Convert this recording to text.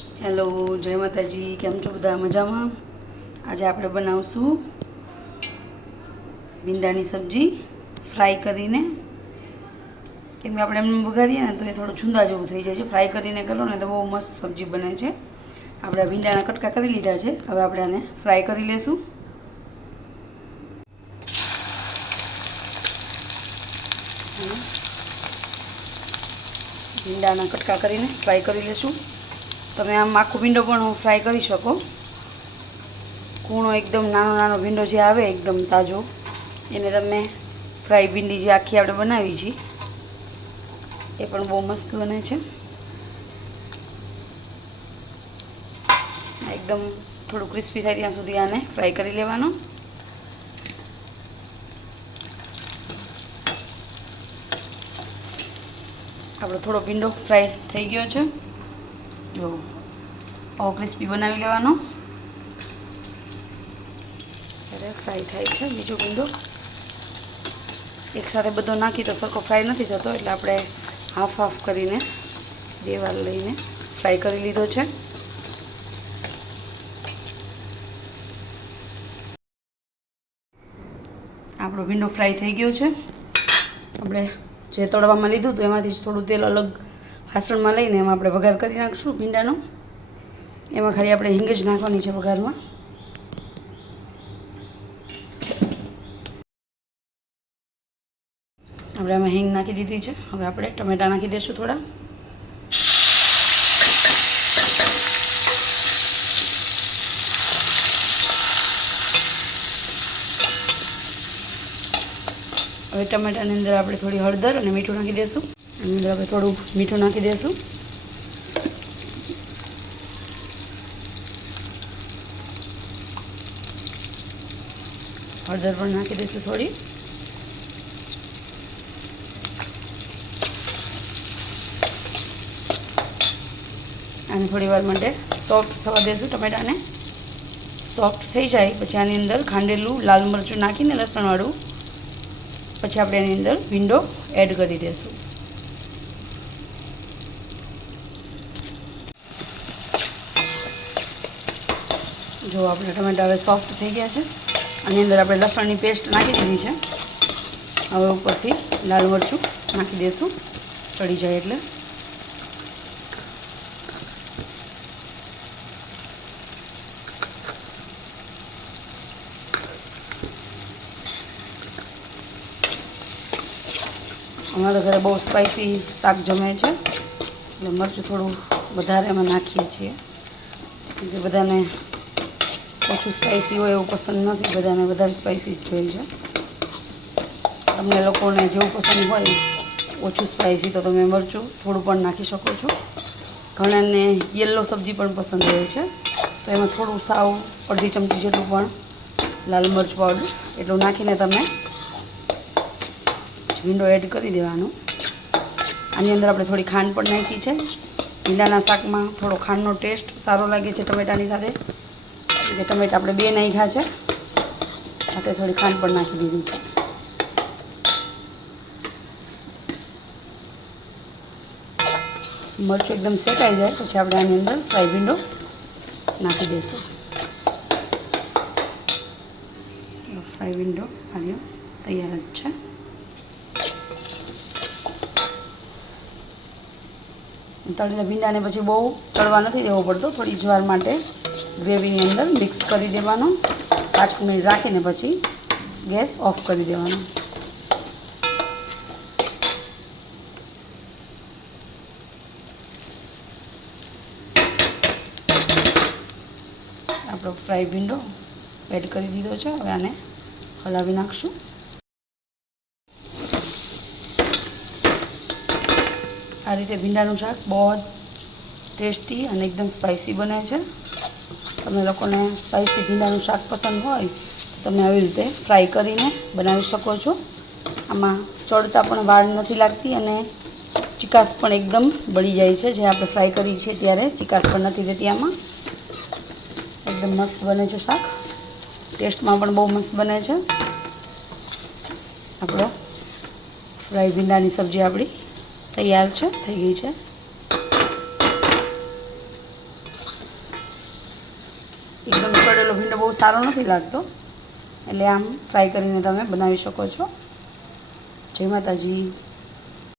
Hello, જય માતાજી. કેમ છો બધા? મજામાં? આજે આપણે બનાવશું ભીંડાની સબ્જી ફ્રાય કરીને. કેમ કે આપણે એમને વઘારીએ ને તો એ થોડું છુંદા જેવું થઈ જાય છે. ફ્રાય કરીને કરો ને તો બહુ મસ્ત સબ્જી બને છે. આપણે ભીંડાના કટકા કરી લીધા છે. હવે આપણે આને ફ્રાય કરી લેશું. ભીંડાના કટકા કરીને ફ્રાય કરી લેશું. તમે આમ આખો ભીંડો પણ ફ્રાય કરી શકો. કૂણો એકદમ નાનો નાનો ભીંડો જે આવે, એકદમ તાજો. એને તમે ફ્રાય ભીંડી જે આખી આપણે બનાવી છે, એ પણ બહુ મસ્ત બને છે. એકદમ થોડું ક્રિસ્પી થાય ત્યાં સુધી આને ફ્રાય કરી લેવાનો. આપણો થોડો ભીંડો ફ્રાય થઈ ગયો છે. જો આવો ક્રિસ્પી બનાવી લેવાનો. ફ્રાય થાય છે બીજો ભીંડો એકસાથે બધો નાખી તો સરખો ફ્રાય નથી થતો, એટલે આપણે હાફ હાફ કરીને બે વાર લઈને ફ્રાય કરી લીધો છે. આપણો ભીંડો ફ્રાય થઈ ગયો છે. આપણે જે તળવામાં લીધું હતું, એમાંથી જ થોડું તેલ અલગ વાસણમાં લઈને એમાં આપણે વઘાર કરી નાખશું ભીંડાનો. એમાં ખાલી આપણે હિંગ જ નાખવાની છે વઘારમાં. આપણે એમાં હિંગ નાખી દીધી છે. હવે આપણે ટમેટા નાખી દઈશું થોડા. હવે ટમેટાની અંદર આપણે થોડી હળદર અને મીઠું નાખી દઈશું અંદર હવે થોડું મીઠું નાખી દઈશું હળદર પણ નાખી દઈશું થોડી. અને થોડી વાર માટે સોફ્ટ થવા દઈશું ટમેટાને. સોફ્ટ થઈ જાય, પછી આની અંદર ખાંડેલું લાલ મરચું નાખીને લસણવાળું. પછી આપણે એની અંદર વિન્ડો એડ કરી દઈશું જો આપણે ટમેટા હવે સોફ્ટ થઈ ગયા છે. આની અંદર આપણે લસણની પેસ્ટ નાખી દીધી છે. હવે ઉપરથી લાલ મરચું નાખી દઈશું ચડી જાય એટલે. અમારા ઘરે બહુ સ્પાઇસી શાક જમે છે. એટલે મરચું થોડું વધારે એમાં નાખીએ છીએ. કેમ બધાને ઓછું સ્પાઇસી હોય એવું પસંદ નથી. બધાને વધારે સ્પાઇસી જ જોઈએ છે. તમને લોકોને જેવું પસંદ હોય ઓછું સ્પાઇસી તો તમે મરચું થોડું પણ નાખી શકો છો. ઘણાને યલો સબ્જી પણ પસંદ હોય છે. તો એમાં થોડું સાવ અડધી ચમચી જેટલું પણ લાલ મરચ પાવડર એટલું નાખીને તમે વિન્ડો એડ કરી દેવાનું. આની અંદર આપણે થોડી ખાંડ પણ નાખી છે. ભીંડાના શાકમાં થોડો ખાંડનો ટેસ્ટ સારો લાગે છે ટમેટાની સાથે. એટલે ટમેટા આપણે બે નાખ્યા છે. સાથે થોડી ખાંડ પણ નાખી દીધી છે. મરચું એકદમ શેકાઈ જાય, પછી આપણે આની અંદર ફ્રાય ભીંડો નાખી દઈશું. ફ્રાય ભીંડો આવ્યો તૈયાર જ છે. તળેલા ભીંડાને પછી બહુ તળવા નથી દેવો પડતો, થોડી જ વાર માટે. ગ્રેવીની અંદર મિક્સ કરી દેવાનો. પાંચ મિનિટ રાખીને પછી ગેસ ઓફ કરી દેવાનો. આપણો ફ્રાય ભીંડો એડ કરી દીધો છે. હવે આને હલાવી નાખશું. આ રીતે ભીંડાનું શાક બહુ ટેસ્ટી અને એકદમ સ્પાઇસી બને છે. તમે લોકોને સ્પાઇસી ભીંડાનું શાક પસંદ હોય તમે આવી રીતે ફ્રાય કરીને બનાવી શકો છો. આમાં ચડતા પણ વાળ નથી લાગતી અને ચિકાસ પણ એકદમ બળી જાય છે. જે આપણે ફ્રાય કરી છે ત્યારે ચિકાસ પણ નથી રહેતી આમાં. એકદમ મસ્ત બને છે શાક. ટેસ્ટમાં પણ બહુ મસ્ત બને છે. આપણો ફ્રાય ભીંડાની સબ્જી આપણી તૈયાર છે, થઈ ગઈ છે. એકદમ ઉકળેલો ભીંડો બહુ સારો નથી લાગતો. એટલે આમ ફ્રાય કરીને તમે બનાવી શકો છો. જય માતાજી.